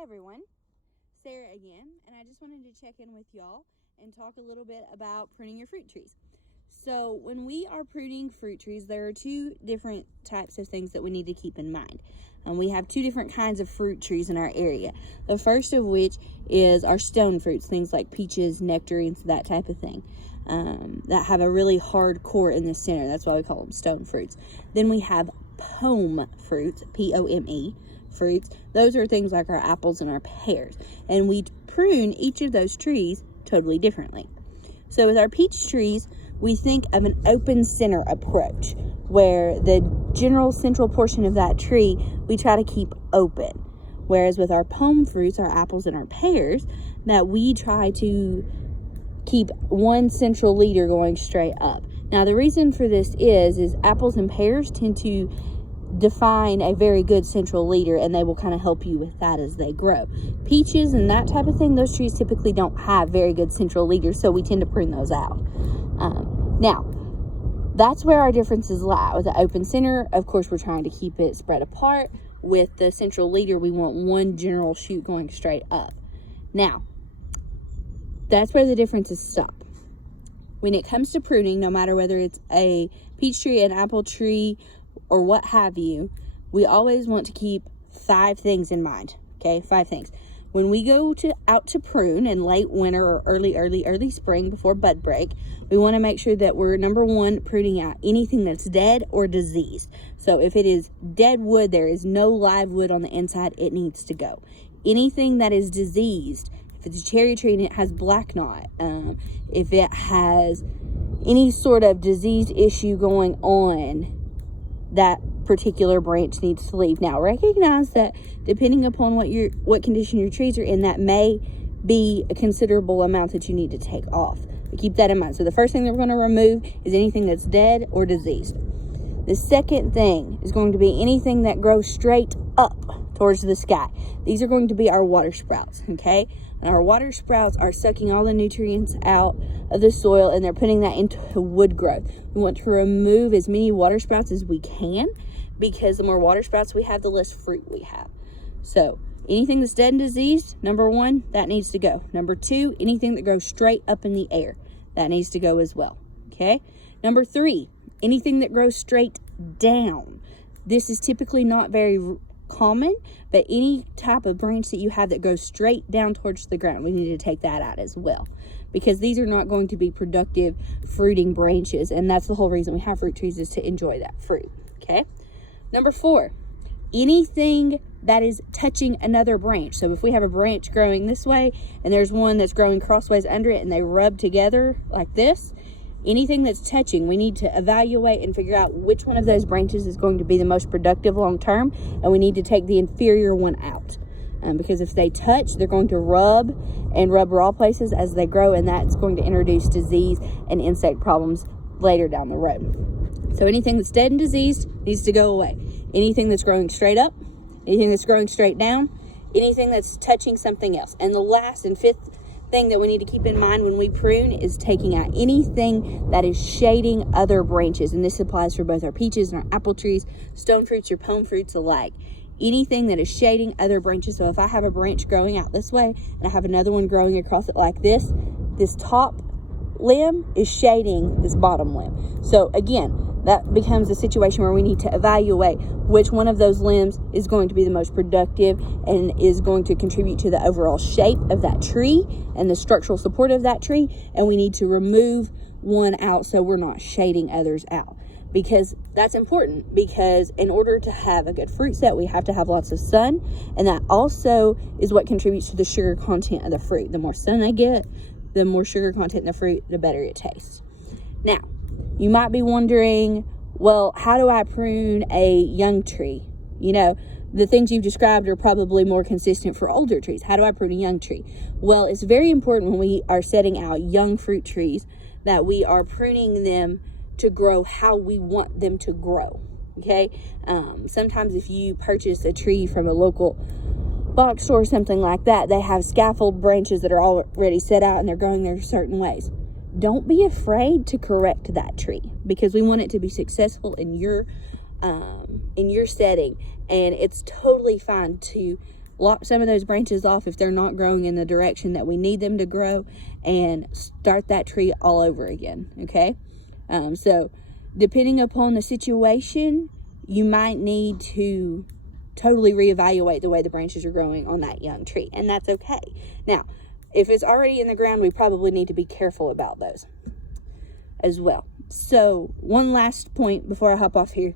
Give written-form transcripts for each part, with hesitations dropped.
Hi everyone, Sarah again, and I just wanted to check in with y'all and talk a little bit about pruning your fruit trees. So when we are pruning fruit trees, there are two different types of things that we need to keep in mind. We have two different kinds of fruit trees in our area. The first of which is our stone fruits, things like peaches, nectarines, that type of thing, that have a really hard core in the center. That's why we call them stone fruits. Then we have pome fruits, P-O-M-E fruits. Those are things like our apples and our pears, and we prune each of those trees totally differently. So with our peach trees, we think of an open center approach, where the general central portion of that tree we try to keep open, whereas with our pome fruits, our apples and our pears, that we try to keep one central leader going straight up. Now the reason for this is apples and pears tend to define a very good central leader, and they will kind of help you with that as they grow. Peaches and that type of thing, those trees typically don't have very good central leaders, so we tend to prune those out. Now that's where our differences lie. With the open center, of course, we're trying to keep it spread apart. With the central leader, we want one general shoot going straight up. Now that's where the differences stop. When it comes to pruning, no matter whether it's a peach tree, an apple tree, or what have you, we always want to keep 5 things in mind. Okay, 5 things. When we go out to prune in late winter or early spring before bud break, we want to make sure that we're, number one, pruning out anything that's dead or diseased. So if it is dead wood, there is no live wood on the inside, it needs to go. Anything that is diseased, if it's a cherry tree and it has black knot, if it has any sort of diseased issue going on, that particular branch needs to leave. Now recognize that depending upon what condition your trees are in, that may be a considerable amount that you need to take off. But keep that in mind. So the first thing that we're going to remove is anything that's dead or diseased. The second thing is going to be anything that grows straight up towards the sky. These are going to be our water sprouts, okay? And our water sprouts are sucking all the nutrients out of the soil, and they're putting that into wood growth. We want to remove as many water sprouts as we can, because the more water sprouts we have, the less fruit we have. So anything that's dead and diseased, number one, that needs to go. Number two, anything that grows straight up in the air, that needs to go as well, okay? Number 3, anything that grows straight down. This is typically not very common, but any type of branch that you have that goes straight down towards the ground, we need to take that out as well, because these are not going to be productive fruiting branches, and that's the whole reason we have fruit trees, is to enjoy that fruit. Okay, number 4, anything that is touching another branch. So if we have a branch growing this way and there's one that's growing crossways under it and they rub together like this, anything that's touching, we need to evaluate and figure out which one of those branches is going to be the most productive long term, and we need to take the inferior one out, because if they touch, they're going to rub raw places as they grow, and that's going to introduce disease and insect problems later down the road. So anything that's dead and diseased needs to go away. Anything that's growing straight up, anything that's growing straight down, anything that's touching something else. And the last and 5th thing that we need to keep in mind when we prune is taking out anything that is shading other branches, and this applies for both our peaches and our apple trees, stone fruits, or pome fruits alike. Anything that is shading other branches. So if I have a branch growing out this way and I have another one growing across it like this top limb is shading this bottom limb. So again, that becomes a situation where we need to evaluate which one of those limbs is going to be the most productive and is going to contribute to the overall shape of that tree and the structural support of that tree, and we need to remove one out so we're not shading others out. Because that's important, because in order to have a good fruit set, we have to have lots of sun, and that also is what contributes to the sugar content of the fruit. The more sun I get, the more sugar content in the fruit, the better it tastes. Now, you might be wondering, well, how do I prune a young tree? You know, the things you've described are probably more consistent for older trees. How do I prune a young tree? Well, it's very important when we are setting out young fruit trees that we are pruning them to grow how we want them to grow, okay? Sometimes if you purchase a tree from a local box store or something like that, they have scaffold branches that are already set out and they're growing there certain ways. Don't be afraid to correct that tree, because we want it to be successful in your setting, and it's totally fine to lop some of those branches off if they're not growing in the direction that we need them to grow, and start that tree all over again, okay? So depending upon the situation, you might need to totally reevaluate the way the branches are growing on that young tree, and that's okay. Now, if it's already in the ground, we probably need to be careful about those as well. So one last point before I hop off here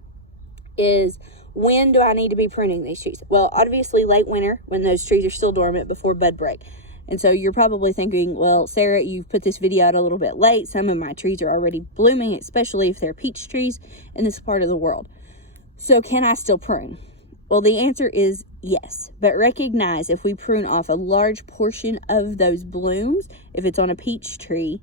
is, when do I need to be pruning these trees? Well, obviously late winter, when those trees are still dormant before bud break. And so you're probably thinking, well, Sarah, you've put this video out a little bit late. Some of my trees are already blooming, especially if they're peach trees in this part of the world. So can I still prune? Well, the answer is yes, but recognize if we prune off a large portion of those blooms, if it's on a peach tree,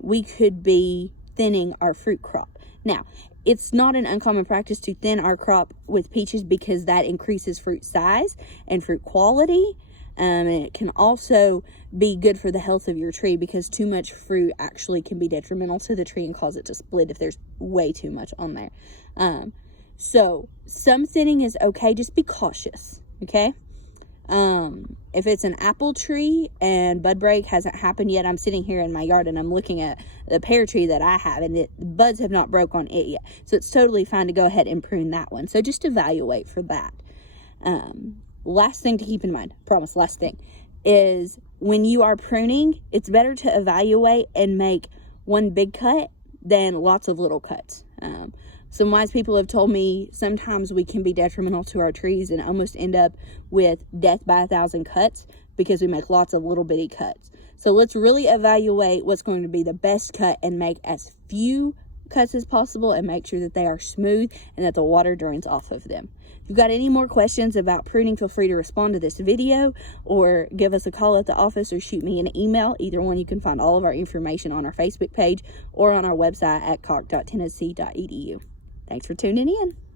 we could be thinning our fruit crop. Now, it's not an uncommon practice to thin our crop with peaches because that increases fruit size and fruit quality. And it can also be good for the health of your tree because too much fruit actually can be detrimental to the tree and cause it to split if there's way too much on there. So some thinning is okay, just be cautious, okay? If it's an apple tree and bud break hasn't happened yet, I'm sitting here in my yard and I'm looking at the pear tree that I have, and the buds have not broke on it yet. So it's totally fine to go ahead and prune that one. So just evaluate for that. Last thing to keep in mind, promise, last thing, is when you are pruning, it's better to evaluate and make one big cut than lots of little cuts. Some wise people have told me sometimes we can be detrimental to our trees and almost end up with death by 1,000 cuts because we make lots of little bitty cuts. So let's really evaluate what's going to be the best cut and make as few cuts as possible and make sure that they are smooth and that the water drains off of them. If you've got any more questions about pruning, feel free to respond to this video or give us a call at the office or shoot me an email. Either one, you can find all of our information on our Facebook page or on our website at cock.tennessee.edu. Thanks for tuning in.